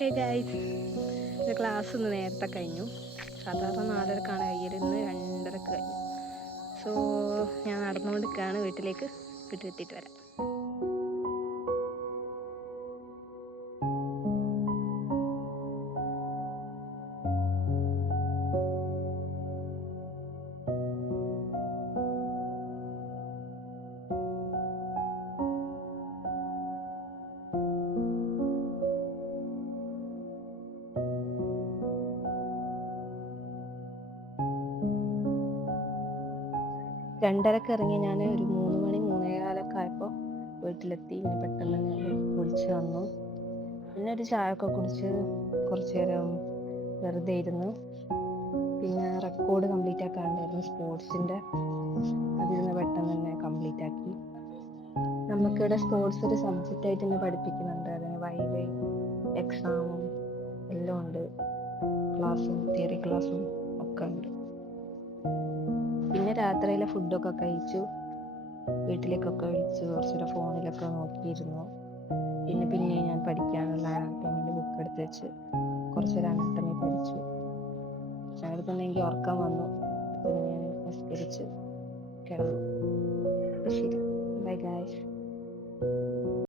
Hey guys, എൻ്റെ class ഇന്ന് നേരത്തെ കഴിഞ്ഞു. സാധാരണ 4:30 കഴിയരുന്ന് 2:30 കഴിഞ്ഞു. സോ ഞാൻ നടന്നുകൊണ്ടിരിക്കുകയാണ് വീട്ടിലെത്തിയിട്ട് വരാം. രണ്ടരക്ക് ഇറങ്ങി ഞാൻ ഒരു 3 മണി 3:15 ആയപ്പോൾ വീട്ടിലെത്തി. പിന്നെ പെട്ടെന്ന് കുളിച്ച് വന്നു. പിന്നെ ഒരു ചായ ഒക്കെ കുടിച്ച് കുറച്ച് നേരം വെറുതെ ഇരുന്നു. പിന്നെ റെക്കോർഡ് കംപ്ലീറ്റ് ആക്കാനുണ്ടായിരുന്നു സ്പോർട്സിൻ്റെ. അതിരുന്ന് പെട്ടെന്ന് തന്നെ കംപ്ലീറ്റ് ആക്കി. നമുക്കിവിടെ സ്പോർട്സ് ഒരു സബ്ജക്റ്റായിട്ട് തന്നെ പഠിപ്പിക്കുന്നുണ്ട്. അതിന് വൈവയും എക്സാമും എല്ലാം ഉണ്ട്. ക്ലാസ്സും തിയറി ക്ലാസ്സും ഒക്കെ ഉണ്ട്. പിന്നെ രാത്രിയിലെ ഫുഡൊക്കെ കഴിച്ചു. വീട്ടിലേക്കൊക്കെ വിളിച്ചു കുറച്ച് നേരം ഫോണിലൊക്കെ നോക്കിയിരുന്നു. പിന്നെ ഞാൻ പഠിക്കാനുള്ള അനാട്ടമിൻ്റെ ബുക്ക് എടുത്ത് വെച്ച് കുറച്ച് നേരം അനാട്ടമി പഠിച്ചു. അങ്ങനെ തന്നെ എനിക്ക് ഉറക്കം വന്നു. പിന്നെ ഞാൻ നിസ്കരിച്ച് കിടന്നു. ശരി, ബൈ ഗായ്സ്.